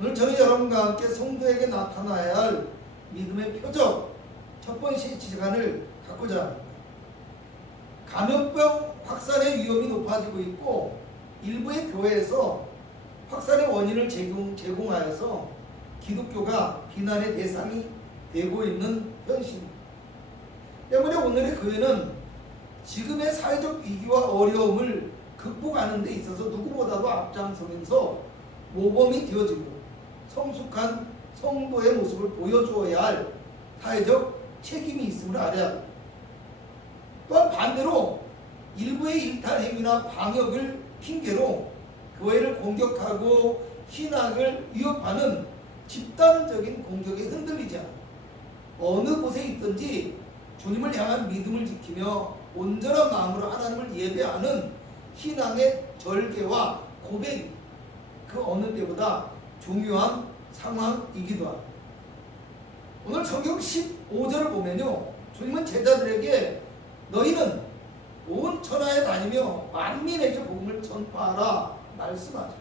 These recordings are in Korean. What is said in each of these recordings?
오늘 저는 여러분과 함께 성도에게 나타나야 할 믿음의 표적 첫 번째 시간을 갖고자 합니다. 감염병 확산의 위험이 높아지고 있고 일부의 교회에서 확산의 원인을 제공하여서 기독교가 비난의 대상이 되고 있는 현실입니다. 때문에 오늘의 교회는 지금의 사회적 위기와 어려움을 극복하는 데 있어서 누구보다도 앞장서면서 모범이 되어지고 성숙한 성도의 모습을 보여주어야 할 사회적 책임이 있음을 알아야 합니다. 또한 반대로 일부의 일탈 행위나 방역을 핑계로 교회를 공격하고 신앙을 위협하는 집단적인 공격에 흔들리지 않아 어느 곳에 있든지 주님을 향한 믿음을 지키며 온전한 마음으로 하나님을 예배하는 신앙의 절개와 고백이 그 어느 때보다 중요한 상황이기도 합니다. 오늘 성경 15절을 보면요, 주님은 제자들에게 너희는 온 천하에 다니며 만민에게 복음을 전파하라 말씀하죠.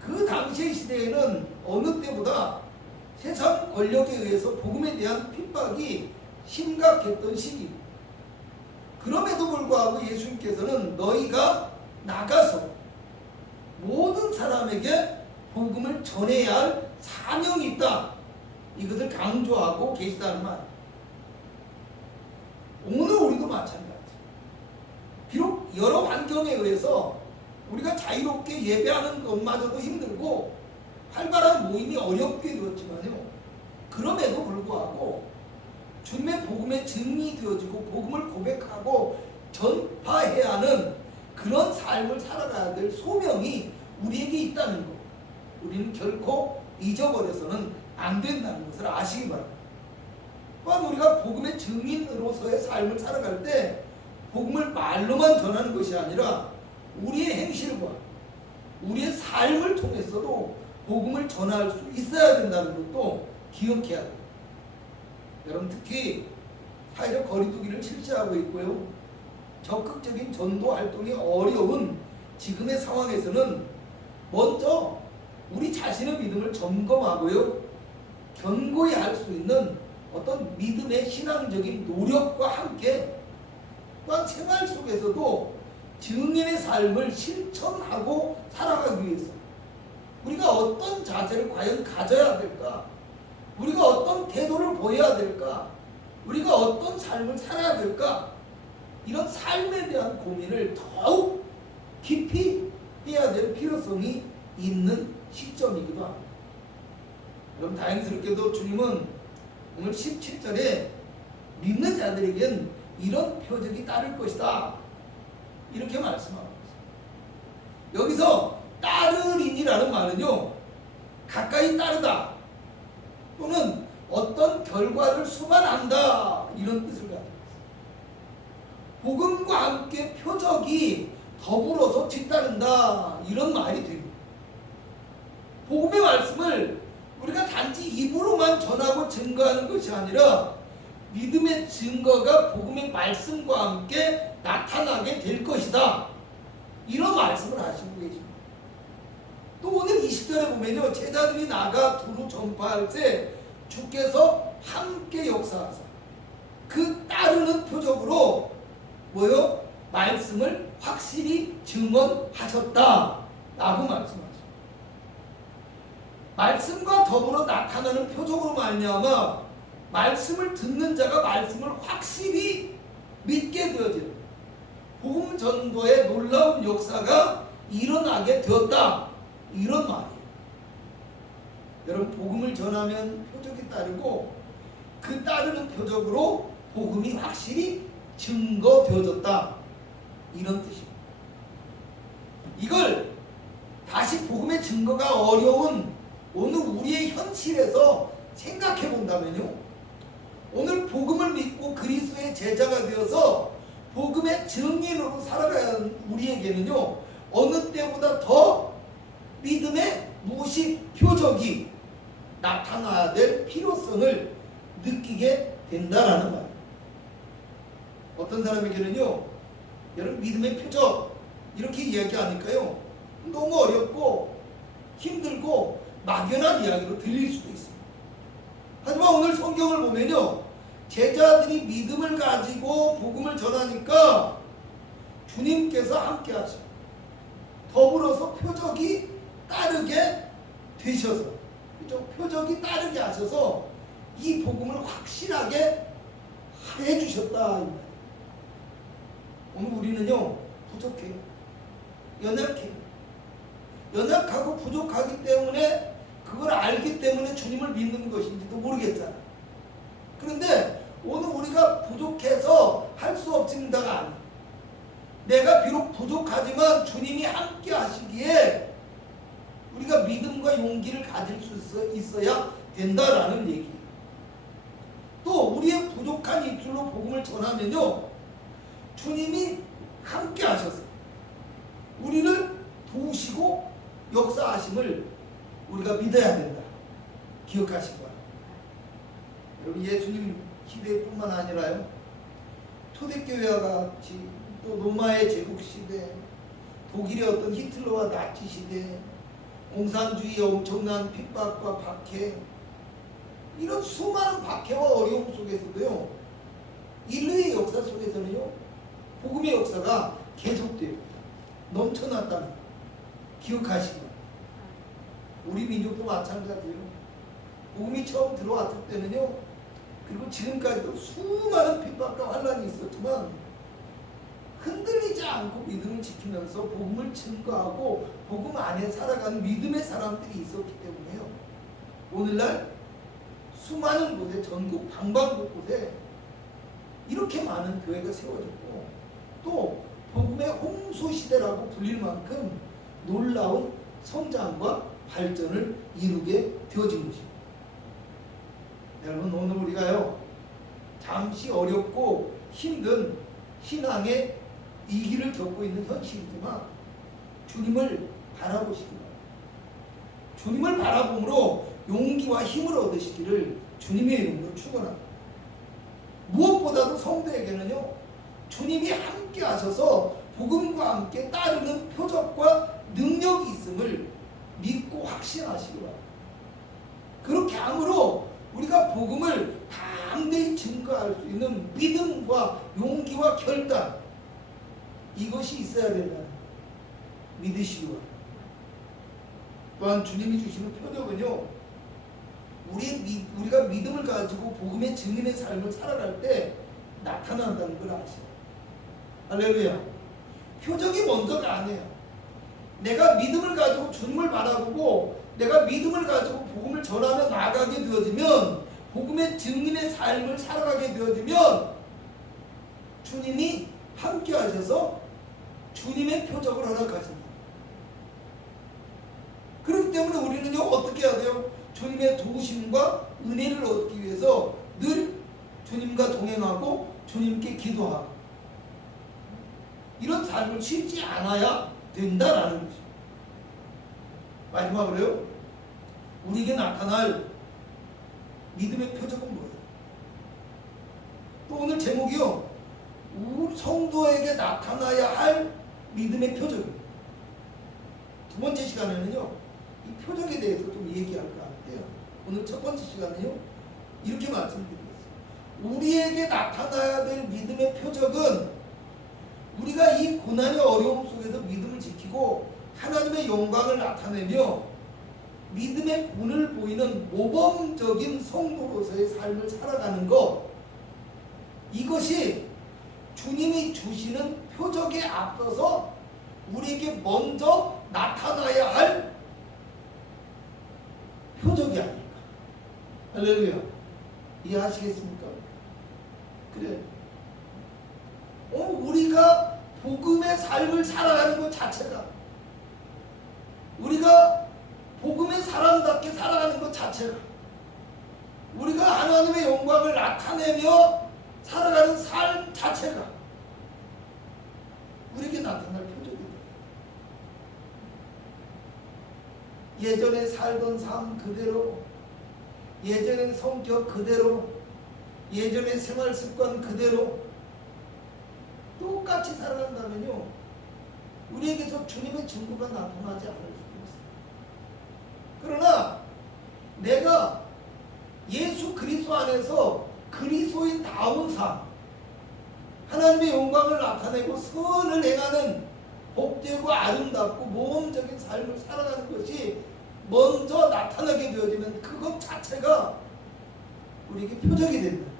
그 당시의 시대에는 어느 때보다 세상 권력에 의해서 복음에 대한 핍박이 심각했던 시기입니다. 그럼에도 불구하고 예수님께서는 너희가 나가서 모든 사람에게 복음을 전해야 할 사명이 있다, 이것을 강조하고 계시다는 말입니다. 오늘 우리도 마찬가지예요. 비록 여러 환경에 의해서 우리가 자유롭게 예배하는 것마저도 힘들고 활발한 모임이 어렵게 되었지만요, 그럼에도 불구하고 주님의 복음에 증인이 되어지고 복음을 고백하고 전파해야 하는 그런 삶을 살아가야 될 소명이 우리에게 있다는 것, 우리는 결코 잊어버려서는 안 된다는 것을 아시기 바랍니다. 또한 우리가 복음의 증인으로서의 삶을 살아갈 때 복음을 말로만 전하는 것이 아니라 우리의 행실과 우리의 삶을 통해서도 복음을 전할 수 있어야 된다는 것도 기억해야 됩니다. 여러분, 특히 사회적 거리두기를 실시하고 있고요, 적극적인 전도 활동이 어려운 지금의 상황에서는 먼저 우리 자신의 믿음을 점검하고요, 견고히 할 수 있는 어떤 믿음의 신앙적인 노력과 함께 또한 생활 속에서도 증인의 삶을 실천하고 살아가기 위해서 우리가 어떤 자세를 과연 가져야 될까, 우리가 어떤 태도를 보여야 될까, 우리가 어떤 삶을 살아야 될까, 이런 삶에 대한 고민을 더욱 깊이 해야 될 필요성이 있는 시점이기도 합니다. 여러분, 다행스럽게도 주님은 오늘 17절에 믿는 자들에겐 이런 표적이 따를 것이다, 이렇게 말씀하고 있습니다. 여기서 따르리니라는 말은요, 가까이 따르다 또는 어떤 결과를 수반한다, 이런 뜻을 가지고 있습니다. 복음과 함께 표적이 더불어서 뒤따른다, 이런 말이 됩니다. 복음의 말씀을 우리가 단지 입으로만 전하고 증거하는 것이 아니라 믿음의 증거가 복음의 말씀과 함께 나타나게 될 것이다, 이런 말씀을 하시고 계십니다. 또 오늘 20절에 보면요, 제자들이 나가 두루 전파할 때 주께서 함께 역사하사 그 따르는 표적으로 뭐요? 말씀을 확실히 증언하셨다 라고 말씀하십니다. 말씀과 더불어 나타나는 표적으로 말미암아 말씀을 듣는 자가 말씀을 확실히 믿게 되어지는 복음 전도의 놀라운 역사가 일어나게 되었다, 이런 말이에요. 여러분, 복음을 전하면 표적이 따르고 그 따르는 표적으로 복음이 확실히 증거되어졌다, 이런 뜻입니다. 이걸 다시 복음의 증거가 어려운 오늘 우리의 현실에서 생각해 본다면요, 오늘 복음을 믿고 그리스도의 제자가 되어서 복음의 증인으로 살아가야 하는 우리에게는요, 어느 때보다 더 믿음의 무엇이 표적이 나타나야 될 필요성을 느끼게 된다라는 말. 어떤 사람에게는요, 여러분, 믿음의 표적 이렇게 이야기하니까요, 너무 어렵고 힘들고 그리고 막연한 이야기로 들릴 수도 있습니다. 하지만 오늘 성경을 보면요, 제자들이 믿음을 가지고 복음을 전하니까 주님께서 함께 하시고 더불어서 표적이 따르게 되셔서, 그렇죠? 표적이 따르게 하셔서 이 복음을 확실하게 해주셨다. 오늘 우리는요, 부족해요. 연약해요. 연약하고 부족하기 때문에, 그걸 알기 때문에 주님을 믿는 것인지도 모르겠잖아요. 그런데 오늘 우리가 부족해서 할 수 없습니다가 아니에요. 내가 비록 부족하지만 주님이 함께 하시기에 우리가 믿음과 용기를 가질 수 있어야 된다라는 얘기예요. 또 우리의 부족한 입술로 복음을 전하면요, 주님이 함께 하셔서 우리를 도우시고 역사하심을 우리가 믿어야 된다. 기억하시기 바랍니다. 여러분, 예수님 시대뿐만 아니라요, 초대교회와 같이 또 로마의 제국 시대, 독일의 어떤 히틀러와 나치 시대, 공산주의의 엄청난 핍박과 박해, 이런 수많은 박해와 어려움 속에서도요, 인류의 역사 속에서는요, 복음의 역사가 계속돼요. 넘쳐났다는 거 기억하시기 바랍니다. 우리 민족도 마찬가지예요. 복음이 처음 들어왔을 때는요, 그리고 지금까지도 수많은 핍박과 환란이 있었지만 흔들리지 않고 믿음을 지키면서 복음을 증거하고 복음 안에 살아가는 믿음의 사람들이 있었기 때문에요, 오늘날 수많은 곳에, 전국 방방곳곳에 이렇게 많은 교회가 세워졌고, 또 복음의 홍수 시대라고 불릴 만큼 놀라운 성장과 발전을 이루게 되어진 것입니다. 여러분, 오늘 우리가요, 잠시 어렵고 힘든 신앙의 위기를 겪고 있는 현실이지만 주님을 바라보시기 바랍니다. 주님을 바라봄으로 용기와 힘을 얻으시기를 주님의 이름으로 축원합니다. 무엇보다도 성도에게는요, 주님이 함께 하셔서 복음과 함께 따르는 표적과 능력이 있음을 믿고 확신하시기 바랍니다. 그렇게 함으로 우리가 복음을 담대히 증거할 수 있는 믿음과 용기와 결단, 이것이 있어야 된다는 믿으시기 바랍니다. 또한 주님이 주시는 표적은요, 우리가 믿음을 가지고 복음의 증인의 삶을 살아갈 때 나타난다는 걸 아시죠? 할렐루야. 표적이 먼저가 아니에요. 내가 믿음을 가지고 주님을 바라보고 내가 믿음을 가지고 복음을 전하며 나아가게 되어지면, 복음의 증인의 삶을 살아가게 되어지면 주님이 함께 하셔서 주님의 표적을 허락하십니다. 그렇기 때문에 우리는요, 어떻게 해야 돼요? 주님의 도우심과 은혜를 얻기 위해서 늘 주님과 동행하고 주님께 기도하고, 이런 삶을 쉬지 않아야 된다라는 것입니다. 마지막으로요, 우리에게 나타날 믿음의 표적은 뭐예요? 또 오늘 제목이요, 우리 성도에게 나타나야 할 믿음의 표적입니다. 두 번째 시간에는요, 이 표적에 대해서 좀 얘기할 것 같아요. 오늘 첫 번째 시간은요, 이렇게 말씀드리겠습니다. 우리에게 나타나야 될 믿음의 표적은 우리가 이 고난의 어려움 속에서 믿음을 지키고 하나님의 영광을 나타내며 믿음의 본을 보이는 모범적인 성도로서의 삶을 살아가는 것, 이것이 주님이 주시는 표적에 앞서서 우리에게 먼저 나타나야 할 표적이 아닐까. 할렐루야. 이해하시겠습니까? 그래. 우리가 복음의 삶을 살아가는 것 자체가, 우리가 복음의 사람답게 살아가는 것 자체가, 우리가 하나님의 영광을 나타내며 살아가는 삶 자체가 우리에게 나타날 표적이다. 예전에 살던 삶 그대로, 예전의 성격 그대로, 예전의 생활 습관 그대로 똑같이 살아간다면요, 우리에게서 주님의 증거가 나타나지 않을 수도 있어요. 내가 예수 그리스도 안에서 그리스도인다운 삶, 하나님의 영광을 나타내고 선을 행하는 복되고 아름답고 모험적인 삶을 살아가는 것이 먼저 나타나게 되어지면 그것 자체가 우리에게 표적이 된다.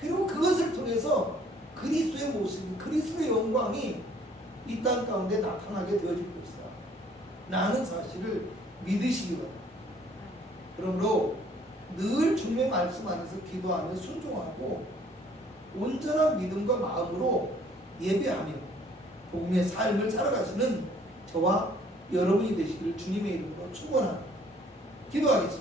그리고 그것을 통해서 그리스도의 모습, 그리스도의 영광이 이 땅 가운데 나타나게 되어질 것이다 라는 사실을 믿으시기 바랍니다. 그러므로 늘 주님의 말씀 안에서 기도하며 순종하고 온전한 믿음과 마음으로 예배하며 복음의 삶을 살아가시는 저와 여러분이 되시기를 주님의 이름으로 축원합니다. 기도하겠습니다.